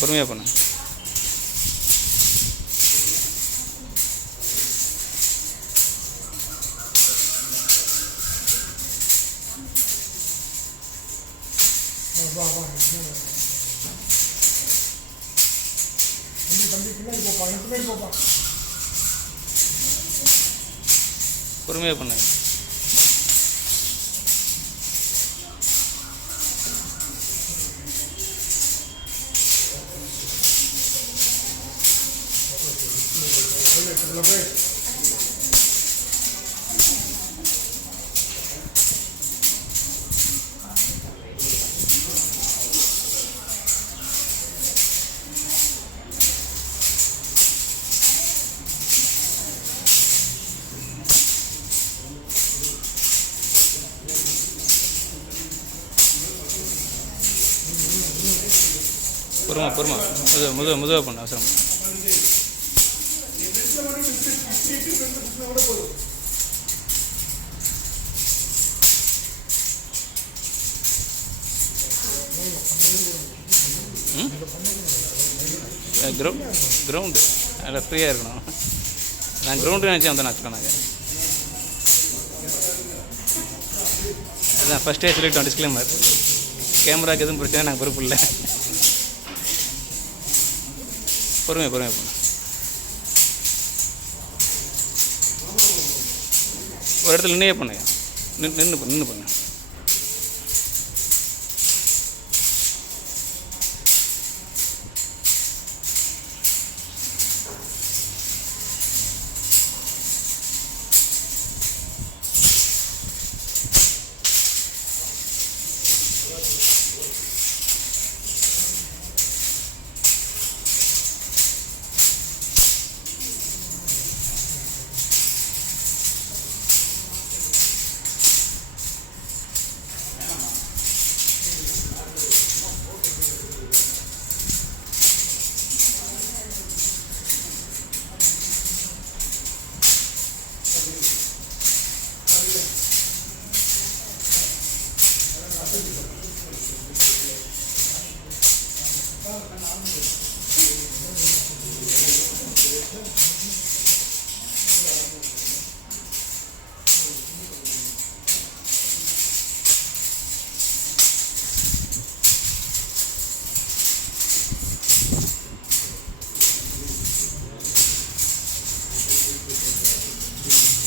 பொறுமையாக பண்ணு. பொறுமையாக பண்ணு. பொறுமை முதுவாக பண்ணு. அவசரம் கிரவுண்டு அதில் ஃப்ரீயாக இருக்கணும். நான் கிரவுண்டு நினச்சி வந்தேன் நாங்கள். அதுதான் ஃபஸ்ட்டே சொல்லிட்டோம் டிஸ்க்ளைமர். கேமராவுக்கு எதுவும் பிரச்சனை நாங்கள் பொறுப்பு இல்லை. பொறுமையாக பண்ணு. ஒரு இடத்துல நின்னையே பண்ணுங்க. நின்று பண்ணு.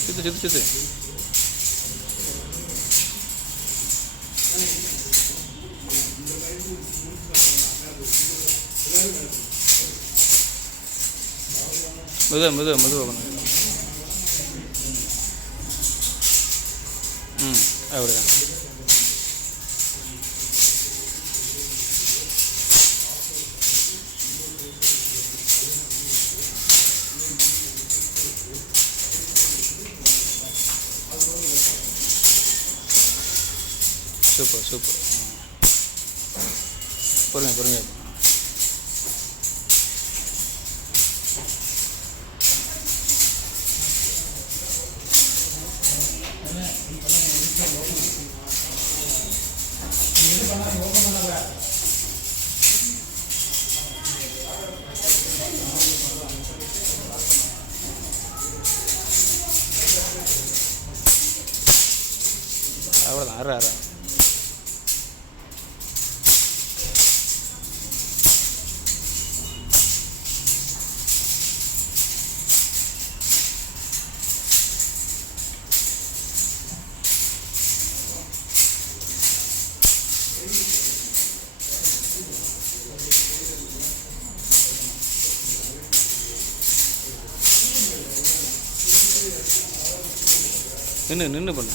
சுத்து மெதுவாக பண்ணு. அப்படிதான். சூப்பர். பொறுமையாக அவ்வளோதான். அரை நின்று பண்ணு.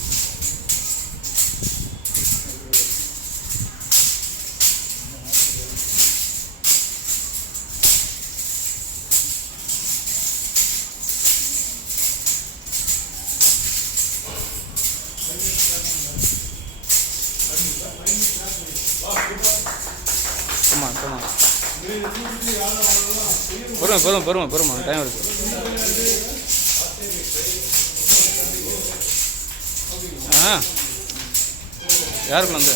பொறுமை டைம் இருக்கு. யாருக்கு வந்து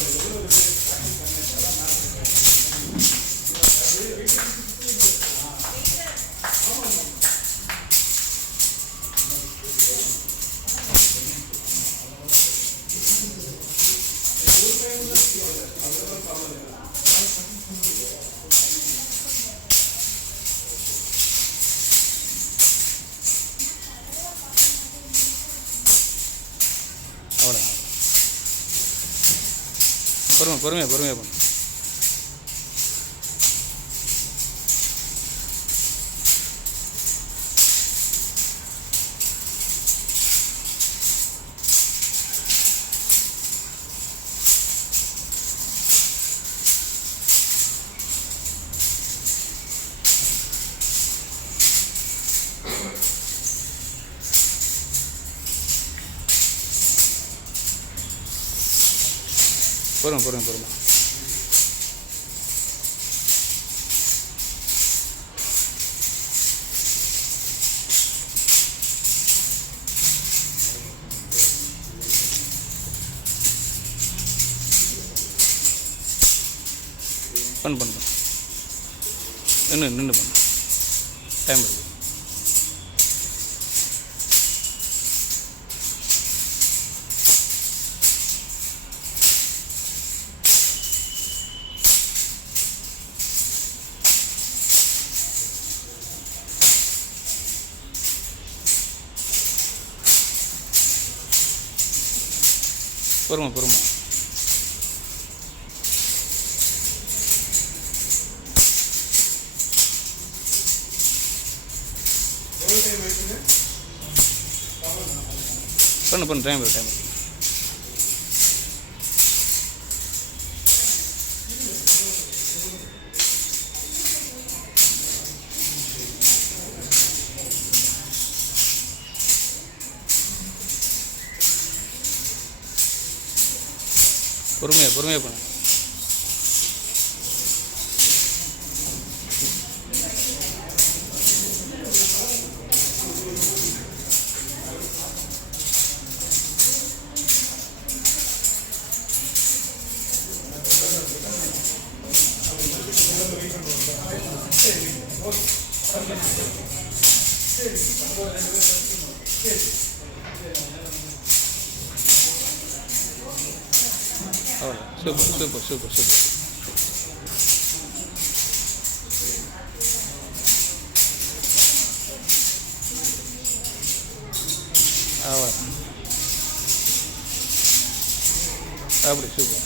அவ்வளோதான். பொறுமையாக பண்ணு. பொறுமை. பண்ணு. நின்று பண்ணு. டைம் இருக்குது. பொறுமை. பண்ணு. டைம் இருக்கு. பொறுமையாக பண்ணு. அவ்வளோ. சூப்பர். அவ்வளோ. அப்படி சூப்பர்.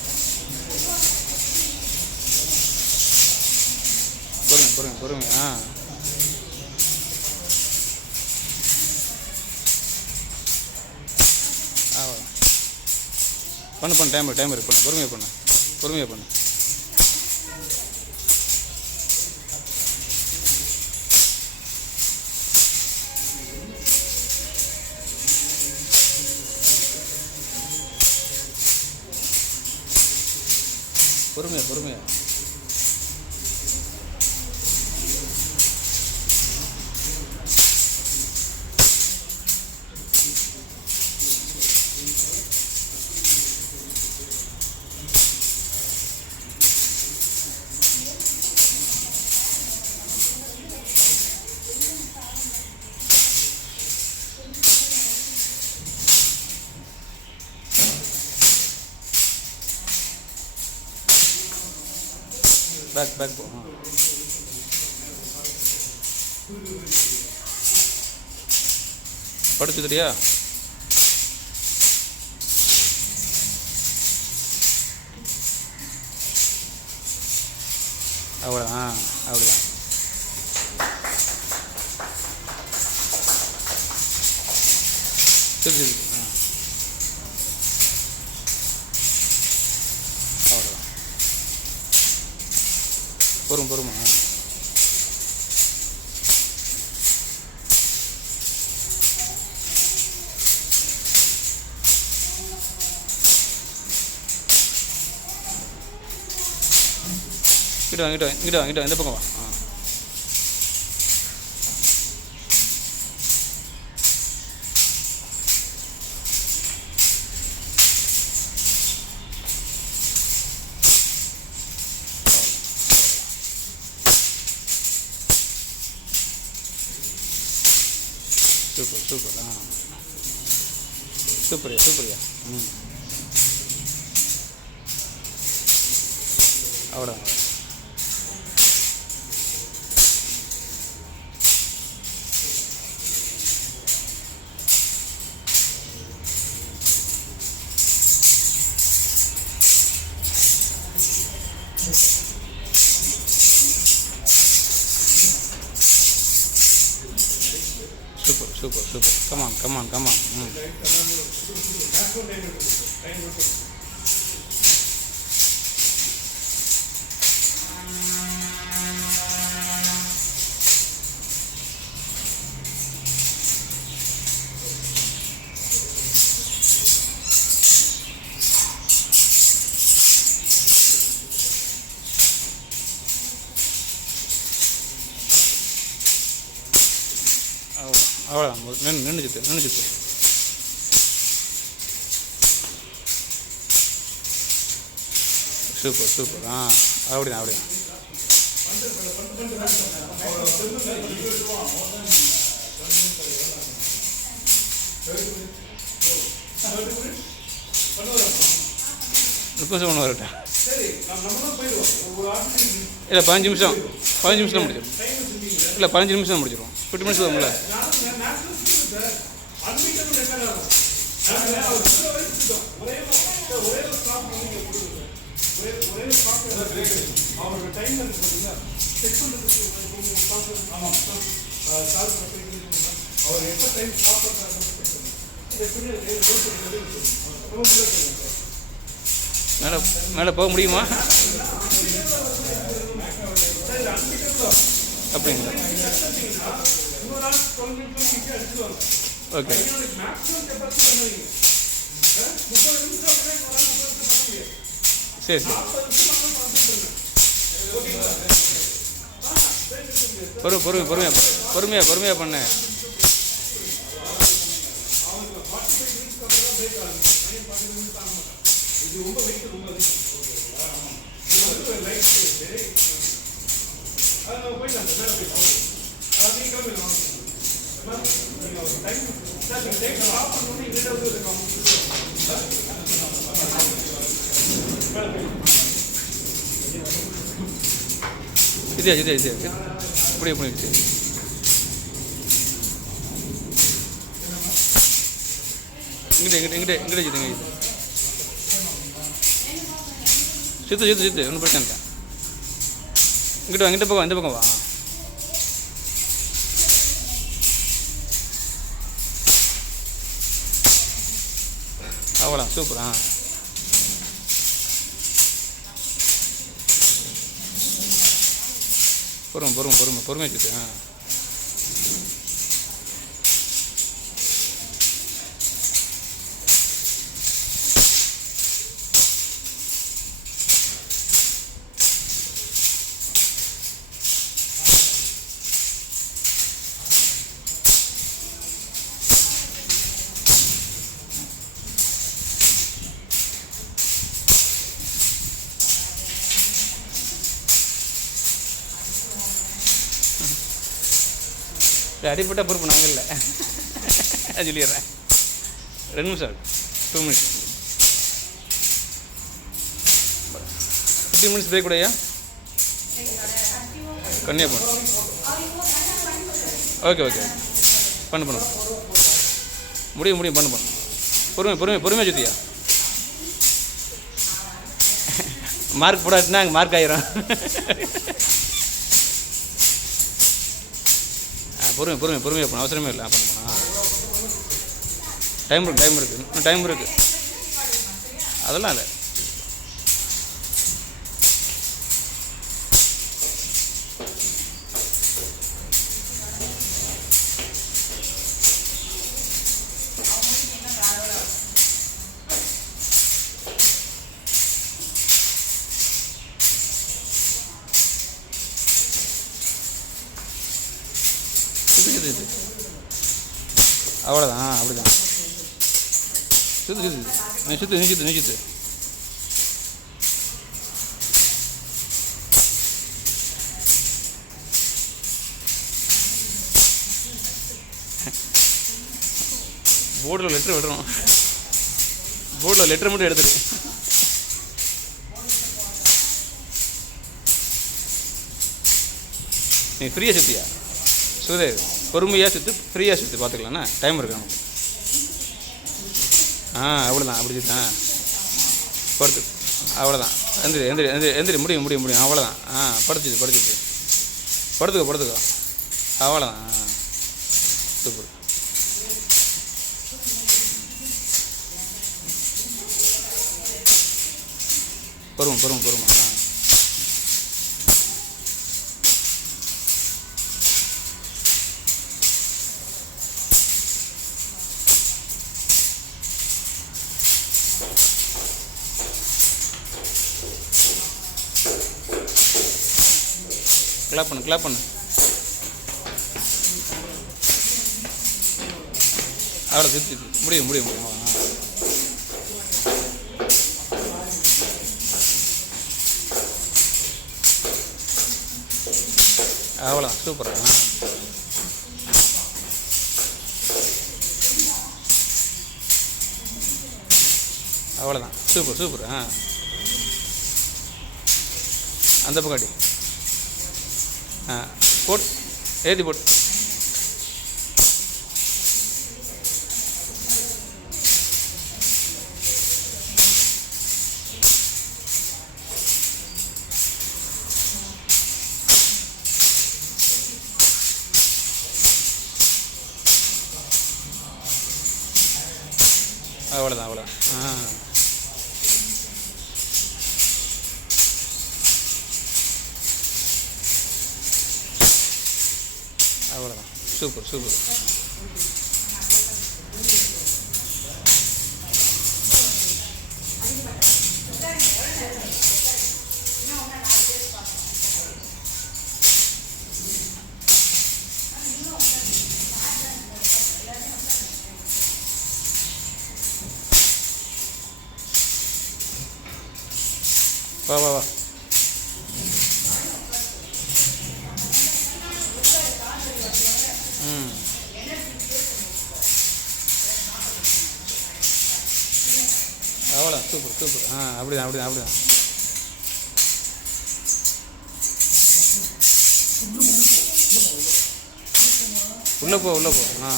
பொறுமை. அவ்வளோ. பண்ணு. டைம் இருக்கு. பொறுமையாக பண்ணு. பொறுமையாக. பேக் போ. படிச்சுக்கிறியா? அவ்வளோதான். சரி. அவ்வளோதான். பொறுமை. இங்கிட்ட வா இந்த பக்கம் வா. சூப்பர். சூப்பர். சூப்பர்யா சூப்பர்யா. அவ்வளோதான். Super super super. Come on come on come on. அவ்வளோதான். நின்றுச்சு. Super super. அப்படிதான். நிமிஷம் ஒன்று வரட்டேன். இல்லை 15 நிமிஷம் முடிச்சிடும். இல்லை 15 நிமிஷம் முடிச்சிடுவோம். 50 மினிட்ஸ் வரும்ல. மேலே போக முடியுமா? அப்படிங்களா? ஓகே சரி சரி. பொறுமையாக பண்ணு. இது இப்படி இங்கிட்ட சித்து ஒன்றும் பிரச்சனை இல்லை. இங்கிட்ட வா, இந்த பக்கம் வா. அவ்வளோ சூப்பரா. பொறுமையாக சித்து. அடிப்பட்ட பொறுப்பு நாங்கள் இல்லை. சொல்லிடுறேன். 2 நிமிஷம் 2 மினிட்ஸ் 15 மினிட்ஸ் பிரேக் கூடயா? கன்னியா பண்ணு. ஓகே பண்ணு முடியும் பண்ணு. பொறுமையாக சுத்தியா. மார்க் போடாதுன்னா அங்கே மார்க் ஆயிரும். பொறுமையாக பண்ண அவசரமே இல்லை. பண்ண டைம் இருக்கு. அதெல்லாம் இல்லை. அவ்வளோதான். அப்படிதான். நிச்சித்து. போர்டில் லெட்ரு விடுறோம். போர்டில் லெட்ரு மட்டும் எடுத்துரு. நீ ஃப்ரீயாக சுற்றியா சுதேவ்? பொறுமையாக சுற்று, ஃப்ரீயாக சுற்றி பார்த்துக்கலாண்ணா. டைம் இருக்கு நமக்கு. அவ்வளோதான். அப்படி சுற்றி படுத்து. அவ்வளோதான். எந்திரி எந்திரி எந்திரி எந்திரி. முடியும் முடியும் முடியும். அவ்வளோதான். படுத்துச்சு படுத்துச்சு. படுத்துக்கோ. அவ்வளோதான். சூப்பர். பொறுமை. கிளாப் பண்ணு. அவ்வளோ சுற்றி முடியும். அவ்வளோ சூப்பர். அவ்வளோதான். சூப்பர். அந்த பக்காடி போட் ஏற்றி போட்டு. அவ்வளோதான். அவ்வளோதான். சூப்பர். வா. அவ்வளோ சூப்பர். அப்படிதான். உள்ளே போ. வா.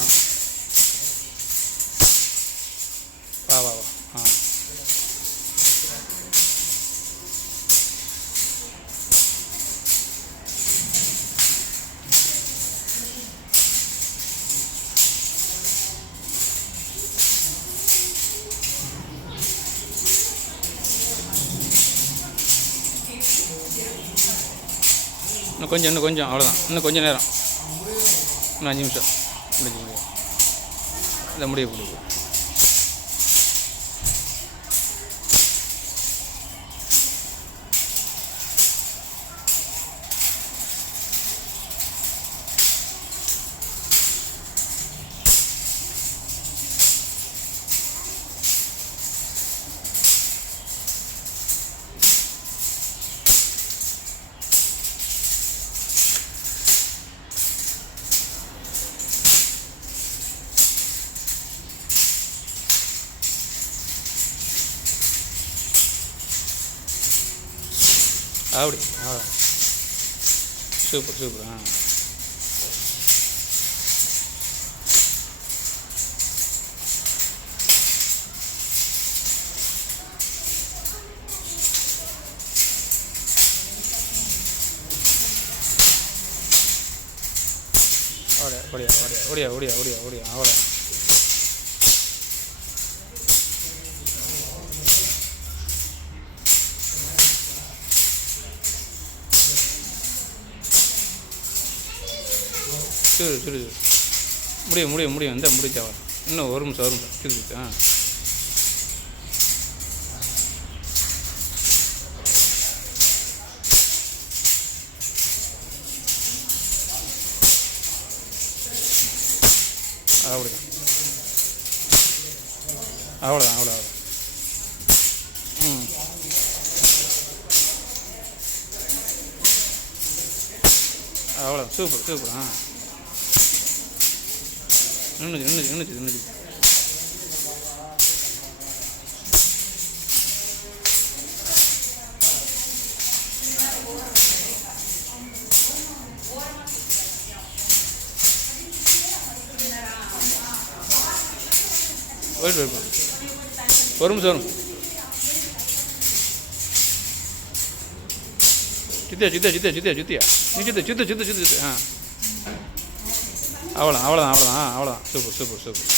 இன்னும் கொஞ்சம் அவ்வளோதான். இன்னும் கொஞ்சம் நேரம். இன்னும் 5 நிமிஷம் முடியும். இதை முடியும். அப்படி சூப்பர். ஓடியா அவ்வளோ. சரி முடியும். இந்த முடிச்சா இன்னும் ஒரு நிமிஷம். அவ்வளோதான். அவ்வளோ சூப்பர். நின்றுச்சு. வெயிட் வெயிட் பண்ணு. ஒரு நிமிஷம் வரும். சித்தியா சித்தியா சித்தியா சித்தியா சித்தியா நீ சித்து சித்து சித்து சித்து சித்து ஆ அவ்வளோதான் அவ்வளோதான் அவ்வளோதான் அவ்வளோதான். Super super super.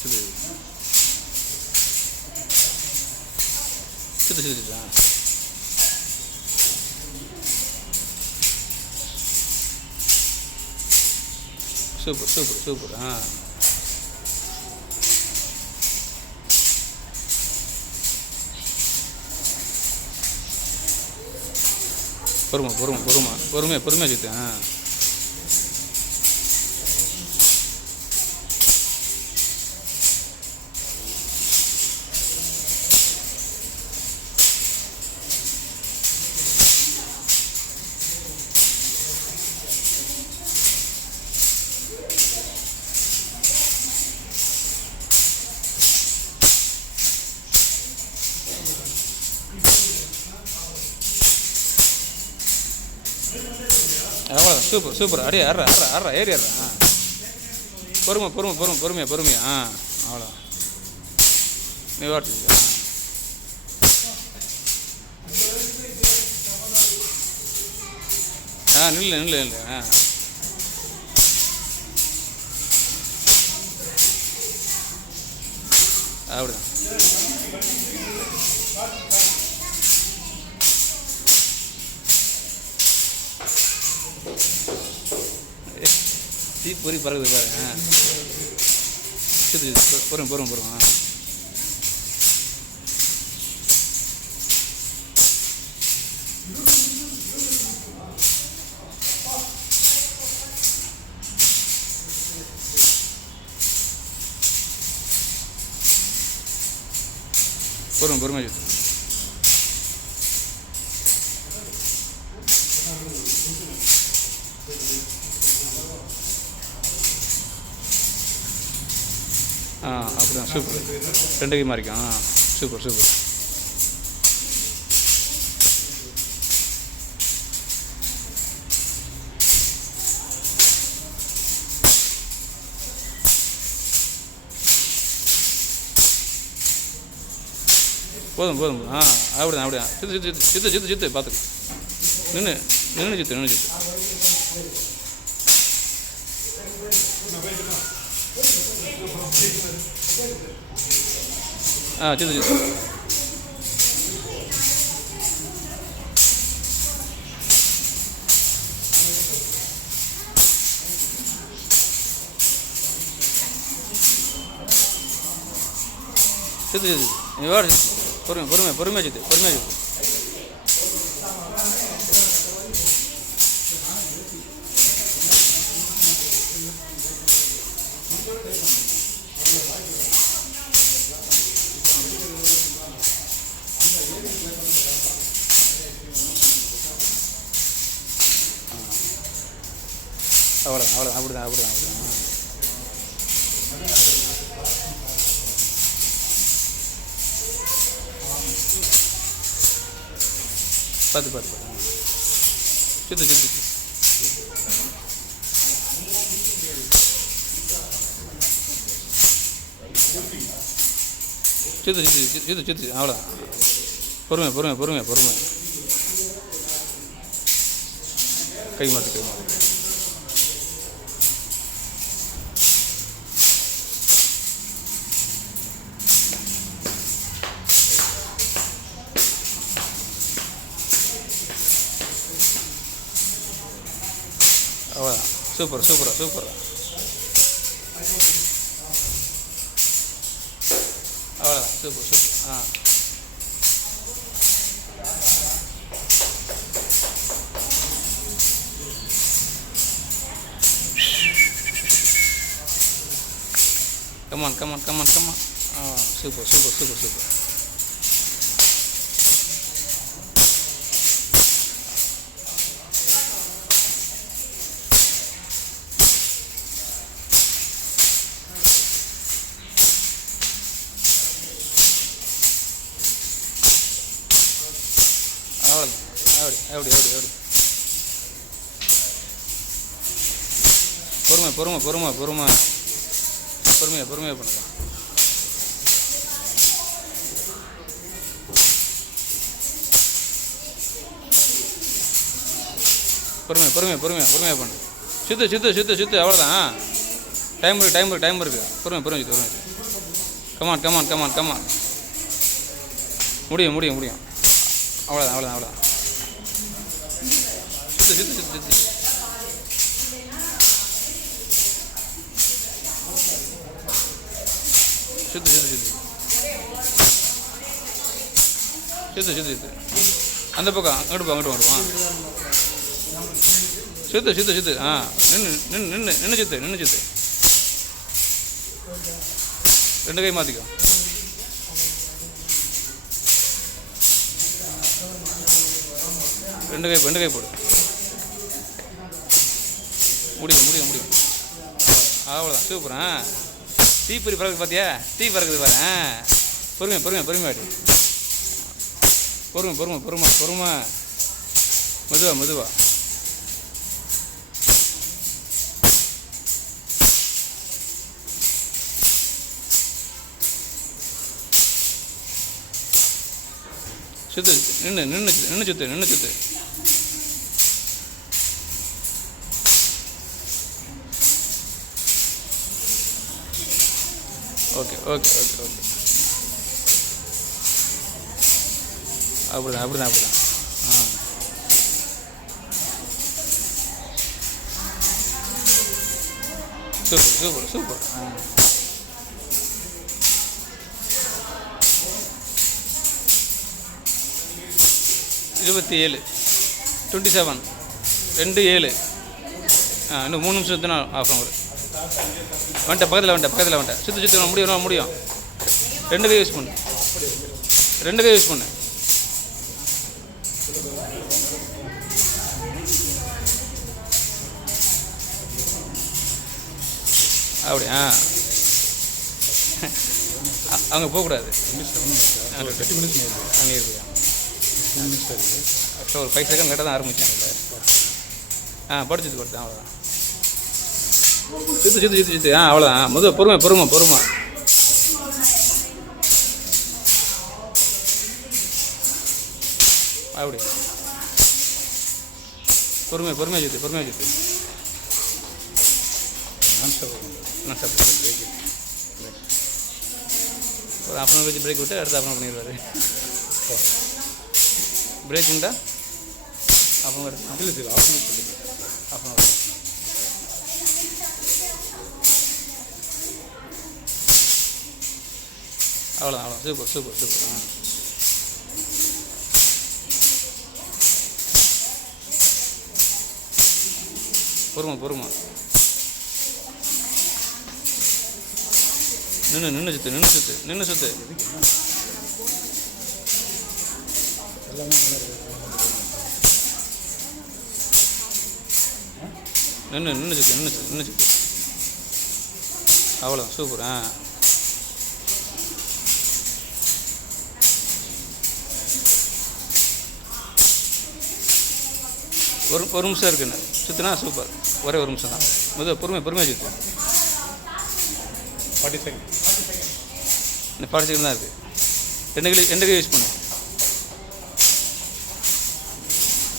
Sidhu Sidhu Sidhu Sidhu ஆ சூப்பர் சூப்பர் சூப்பர் ஆ பொறுமை பொறுமை பொறுமை பொறுமையாக பொறுமையாக சித்து ஆ அவ்வளோதான். Super super. அடியே அற அற அற ஏறி அற ஆ பொறுமை பொறுமை பொறுமை பொறுமையாக பொறுமையாக ஆ அவ்வளோதான். நீ வாட்டி ஆ நில்லு நில்லு நில்லு ஆ அப்படிதான். சீப் பொறி பறகுது பாரு ஆ சரி பொறுமை பொறுமை பொறுமை ஆ பொறுமை பொறுமை சித்து. ஆ அப்படிதான். சூப்பர். 2 கைமா இருக்கும். ஆ சூப்பர் சூப்பர். போதும் போதும். ஆ அப்படிதான் அப்படிதான். சித்து சித்து சித்து சித்து சித்து பார்த்துக்க. நின்று நின்று சித்து நின்று சித்து. ஆ சித்து சித்து. சித்து சித்து நீ வாடு சித்து. பொறுமை பொறுமை பொறுமையாக சித்து பொறுமையாக சித்து. அவ்வளோதான் அவ்வளோதான். அப்படிதான் அப்படிதான் அப்படிதான். பார்த்து பார்த்து பார்த்து சித்து சித்து சித்து. சித்து சித்து சித்து சித்து. அவ்வளோதான். பொறுமை பொறுமை பொறுமை பொறுமை. கை மாற்று கை மாற்று. அவ்வளோதான். சூப்பர் சூப்பரா சூப்பரா. அவ்வளோதான். Super super. ஆ கமான் கமான் கமான் கமான். ஆ சூப்பர் சூப்பர் சூப்பர் சூப்பர். அவ்வளோதான். அப்படி அப்படி அப்படி அப்படி. பொறுமையாக பண்ணுங்க. பொறுமையாக பண்ணு. சுத்து அவ்வளோதான். டைம் இருக்குது. பொறுமையாக கமான். முடியும். அவ்வளோதான். சுத்து. அந்த பக்கம் அங்கிட்டு வா. சுத்து. நின்று சுத்து. 2 கை மாற்றிக்கோ. ரெண்டு கை போடு. முடியும். அவ்வளோதான். சூப்பர். தீப்பொறி பறக்குது பார்த்தியா? தீ பறக்குது பாரு. பொறுமையாக பொறுமை. மெதுவா. சுத்து. நின்று சுத்து. ஓகே. அப்படிதான். சூப்பர். 27 27 2-7. இன்னும் 3 நிமிஷம் தான் ஆஃப் ஆகும். வந்துட்டேன் பக்கத்தில். சுத்து முடியும். 2 கை யூஸ் பண்ணு. அப்படி அங்கே போகக்கூடாது. அங்கே இருக்கு. ஆக்சுவலாக ஒரு 5 செகண்ட் லேட்டாக தான் ஆரம்பித்தேன். படிச்சது அவ்வளோதான். சுத்து. அவ்வளோதான். முதல் பொறுமை. அப்படி பொறுமையாக சுத்து. ஒரு 1/2 hour கழிச்சு பிரேக் விட்டு அடுத்து 1/2 hour பண்ணிடுவார். பிரேக் உண்டா? 1/2 hour இல்லை. 1/2 hour. அவ்வளோதான். சூப்பர். பொறுமை. நின்று சுத்து. நின்று சுத்து. அவ்வளோதான். சூப்பர். ஒரு நிமிஷம் இருக்குன்னு சுற்றுனா சூப்பர். ஒரே ஒரு நிமிஷம் தான். பொறுமையாக சுற்று. 40 செகண்ட். இந்த 40 செகண்ட் தான் இருக்குது. 2 கை யூஸ் பண்ணு.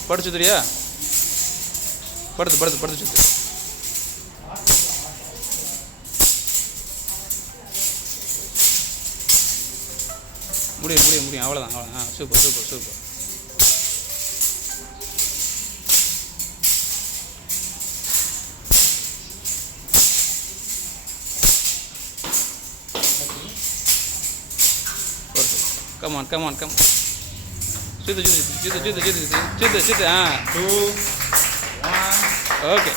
படுத்து சுற்றுறியா? படுத்து சுற்று. முடியும். அவ்வளோதான். சூப்பர். கமான். சுத்து. 2 1 ஓகே.